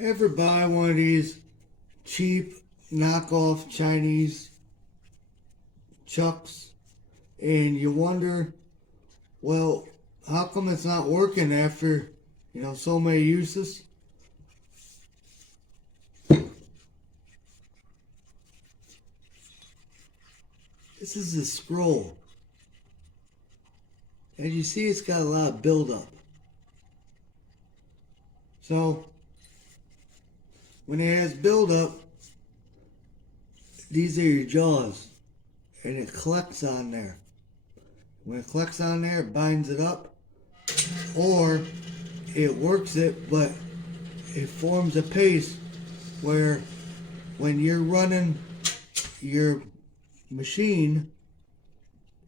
Ever buy one of these cheap knockoff Chinese chucks and you wonder, well, how come it's not working after, so many uses? This is the scroll. As you see, it's got a lot of buildup. So, when it has buildup, these are your jaws, and it collects on there. When it collects on there, it binds it up, or it works it, but it forms a paste where when you're running your machine,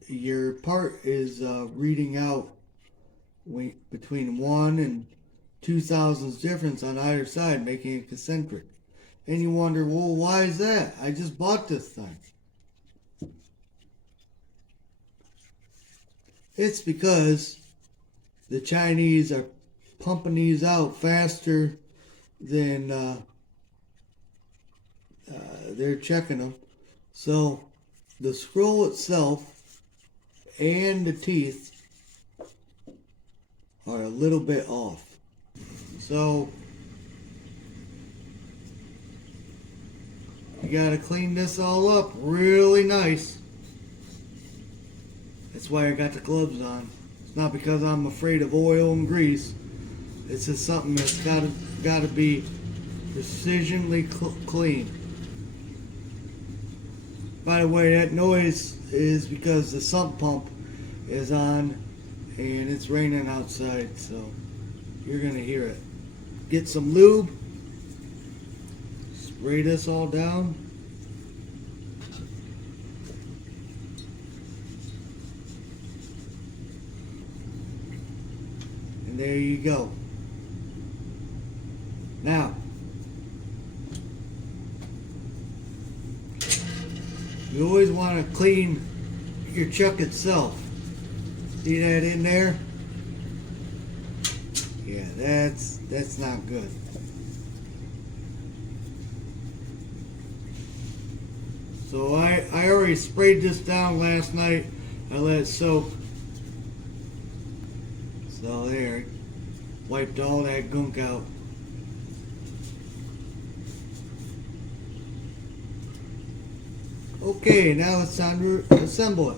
your part is reading out between 1 and 2 thousandths difference on either side, making it concentric. And you wonder, well, why is that? I just bought this thing. It's because the Chinese are pumping these out faster than they're checking them. So the scroll itself and the teeth are a little bit off. So you gotta clean this all up really nice. That's why I got the gloves on. It's not because I'm afraid of oil and grease. It's just something that's gotta be precisionally clean. By the way, that noise is because the sump pump is on and it's raining outside, so you're gonna hear it. Get some lube, spray this all down. And there you go. Now, you always want to clean your chuck itself. See that in there? Yeah, that's not good. So I already sprayed this down last night. I let it soak. So there, wiped all that gunk out. Okay, now it's time to assemble it.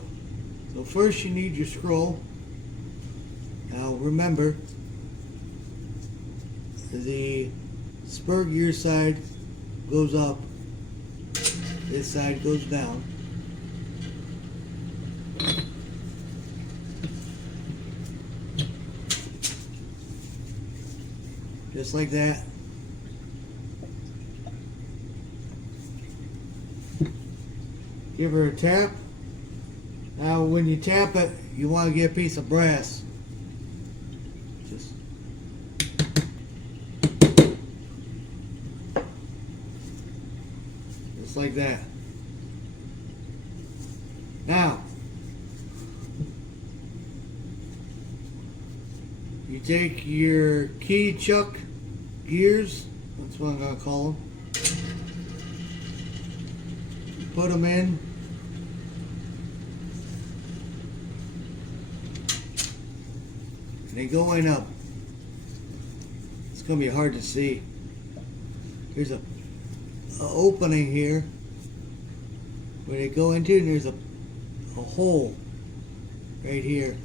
So first you need your scroll. Now remember, the spur gear side goes up, this side goes down. Just like that. Give her a tap. Now when you tap it, you want to get a piece of brass. Just like that. Now, you take your key chuck gears, that's what I'm going to call them. Put them in. And they go in up. It's going to be hard to see. There's a opening here where they go into, and there's a hole right here.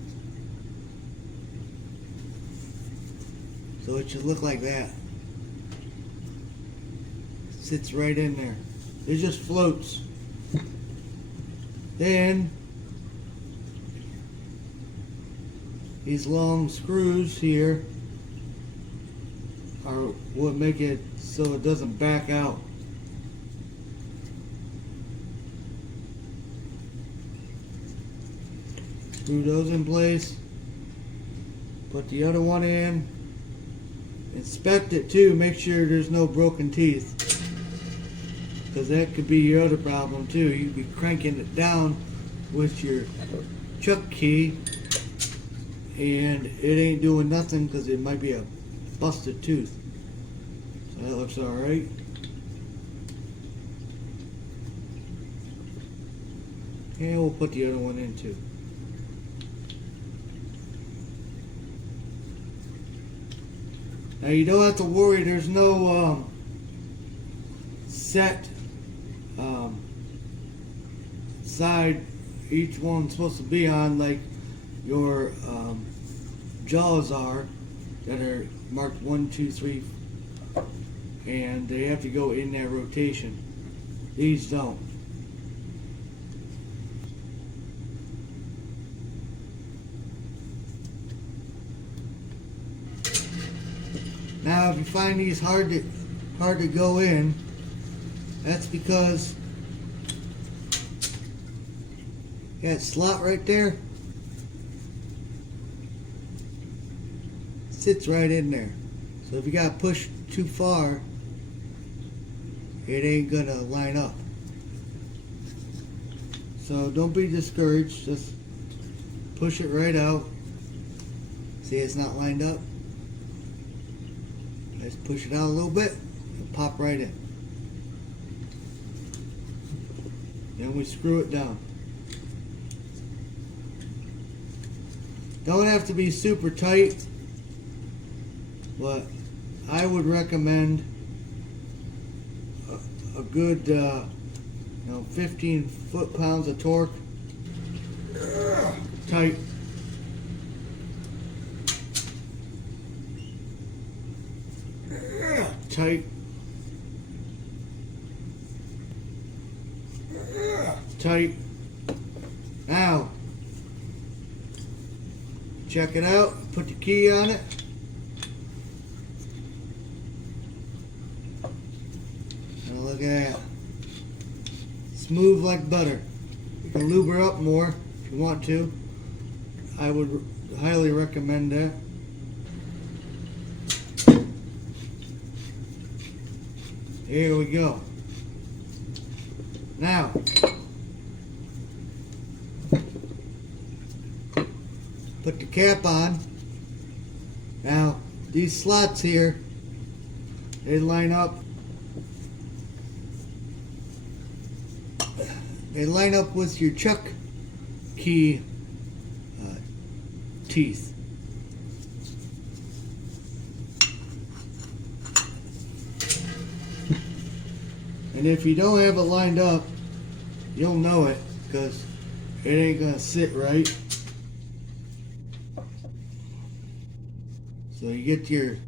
So it should look like that. It sits right in there. It just floats. Then these long screws here are what make it so it doesn't back out. Screw those in place. Put the other one in. Inspect it too. Make sure there's no broken teeth, because that could be your other problem too. You'd be cranking it down with your chuck key and it ain't doing nothing because it might be a busted tooth. So That looks alright. And we'll put the other one in too. Now you don't have to worry, there's no set side each one's supposed to be on like your jaws are, that are marked 1, 2, 3, and they have to go in that rotation. These don't. Now if you find these hard to go in, that's because that slot right there sits right in there. So if you got to push too far, it ain't gonna line up. So don't be discouraged, just push it right out. See, it's not lined up. Just push it out a little bit and pop right in. Then we screw it down. Don't have to be super tight, but I would recommend a good 15 foot-pounds of torque. Tight. Tight. Tight. Now, check it out. Put the key on it. And look at that. Smooth like butter. You can lube her up more if you want to. I would highly recommend that. Here we go. Now, put the cap on. Now, these slots here, they line up. They line up with your chuck key teeth. And if you don't have it lined up, you'll know it, because it ain't gonna sit right. So you get your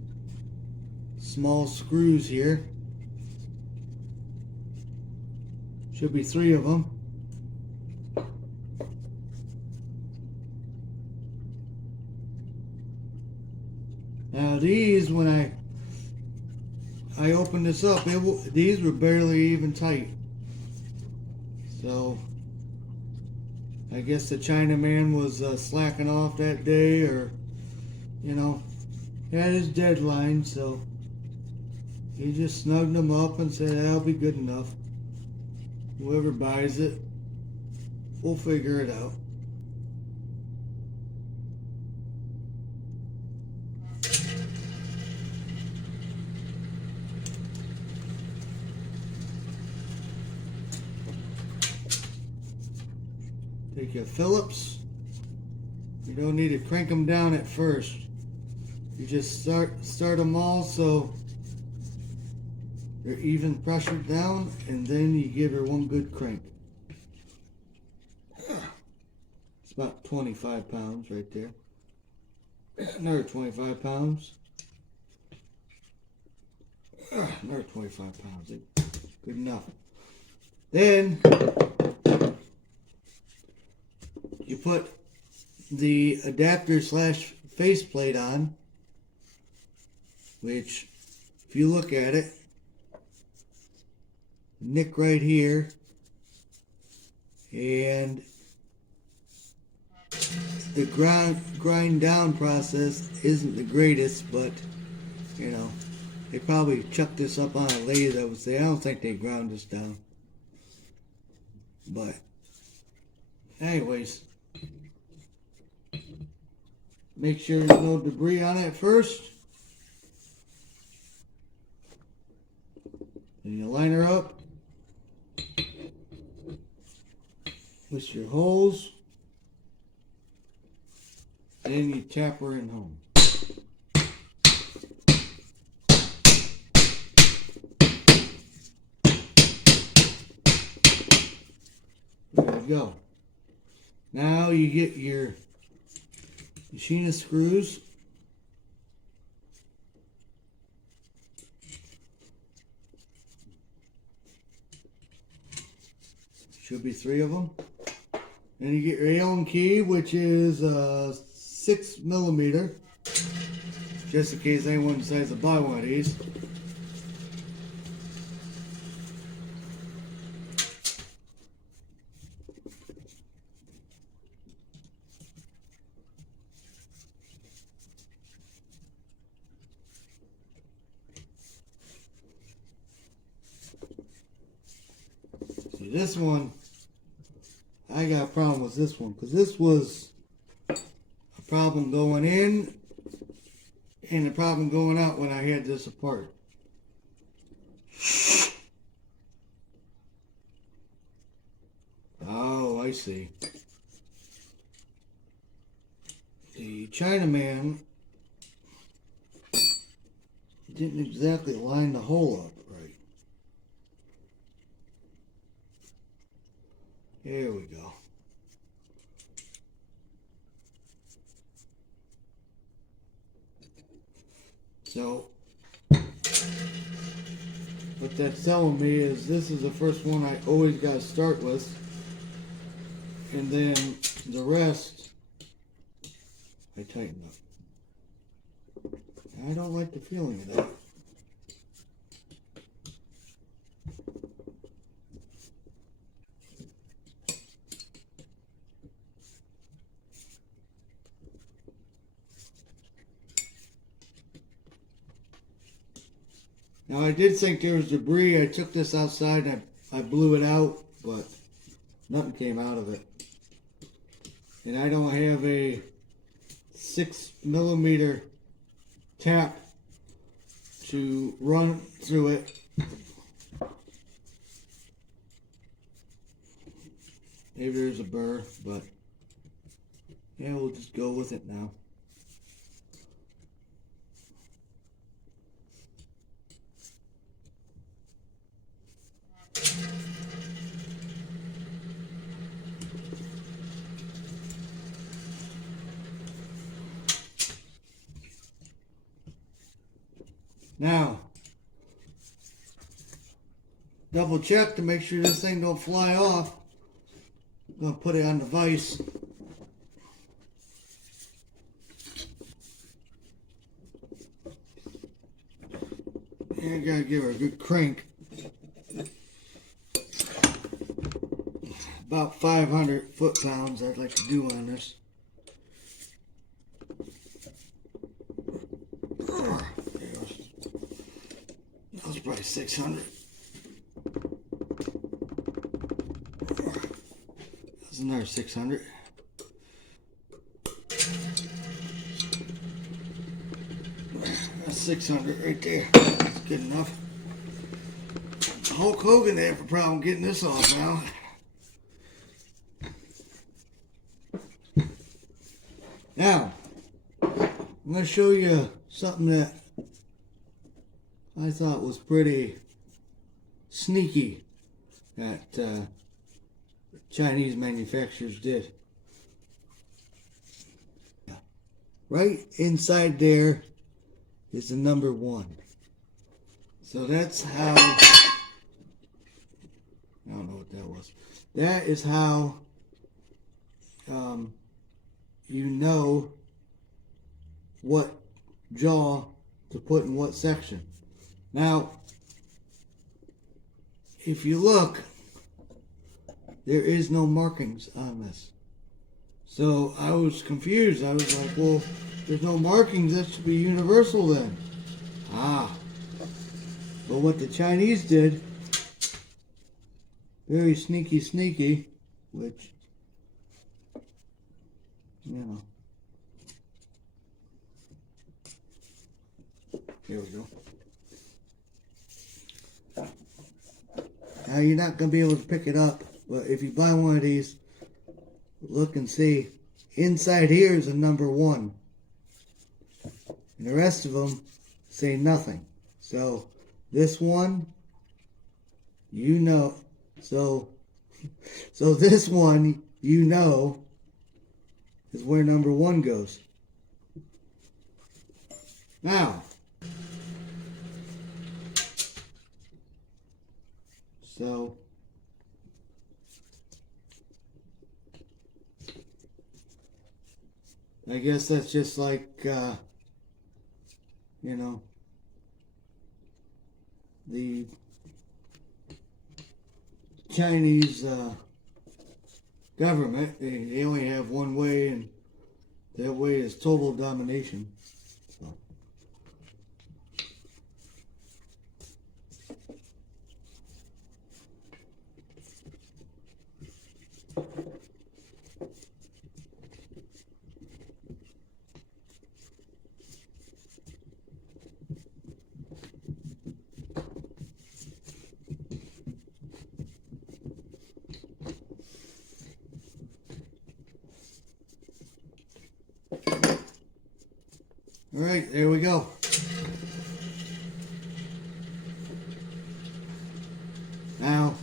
small screws here. Should be 3 of them. Now these, when I opened this up, these were barely even tight. So I guess the Chinaman was slacking off that day, or had his deadline, so he just snugged them up and said that'll be good enough. Whoever buys it, we'll figure it out. Take your Phillips. You don't need to crank them down at first. You just start them all so they're even pressured down, and then you give her one good crank. It's about 25 pounds right there. Another 25 pounds. Another 25 pounds. Good enough. Then you put the adapter slash faceplate on, which, if you look at it, nick right here, and the grind down process isn't the greatest, but they probably chucked this up on a lathe. I would say, I don't think they ground this down, but anyways, make sure there's no debris on it first. And you line her up with your holes. Then you tap her in home. There we go. Now you get your machinist screws. Should be 3 of them. Then you get your Allen key, which is 6mm, just in case anyone decides to buy one of these. See, this one, I got a problem with this one, because this was a problem going in and a problem going out when I had this apart. Oh, I see. The Chinaman didn't exactly line the hole up right. Here we go. So, what that's telling me is this is the first one I always got to start with, and then the rest I tighten up. I don't like the feeling of that. Now I did think there was debris. I took this outside and I blew it out, but nothing came out of it. And I don't have a 6mm tap to run through it. Maybe there's a burr, but yeah, we'll just go with it now. Now, double check to make sure this thing don't fly off. I'm going to put it on the vise. And I got to give her a good crank. About 500 foot-pounds I'd like to do on this. That was probably 600. That's another 600. That's 600 right there. That's good enough. Hulk Hogan had a problem getting this off now. Now, I'm going to show you something that I thought was pretty sneaky that Chinese manufacturers did. Right inside there is the number 1. So that's how, I don't know what that was. That is how you know what jaw to put in what section. Now, if you look, there is no markings on this. So I was confused. I was like, well, if there's no markings, that should be universal then. But what the Chinese did, very sneaky, which, you know. Here we go. you're not going to be able to pick it up, but if you buy one of these, look and see. Inside here is a number 1. And the rest of them say nothing. So this one, you know, so this one, you know, is where number 1 goes. Now, so I guess that's just like, you know, the Chinese government. They only have one way, and that way is total domination. So. All right, there we go. Now,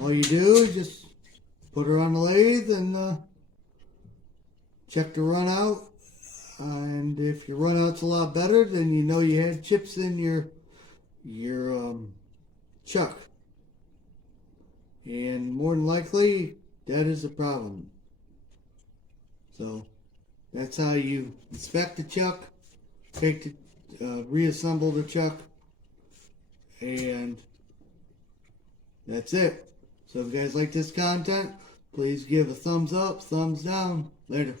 all you do is just put her on the lathe and check the run out. And if your run out's a lot better, then you know you had chips in your chuck. And more than likely, that is a problem. So that's how you inspect the chuck, reassemble the chuck, and that's it. So if you guys like this content, please give a thumbs up, thumbs down. Later.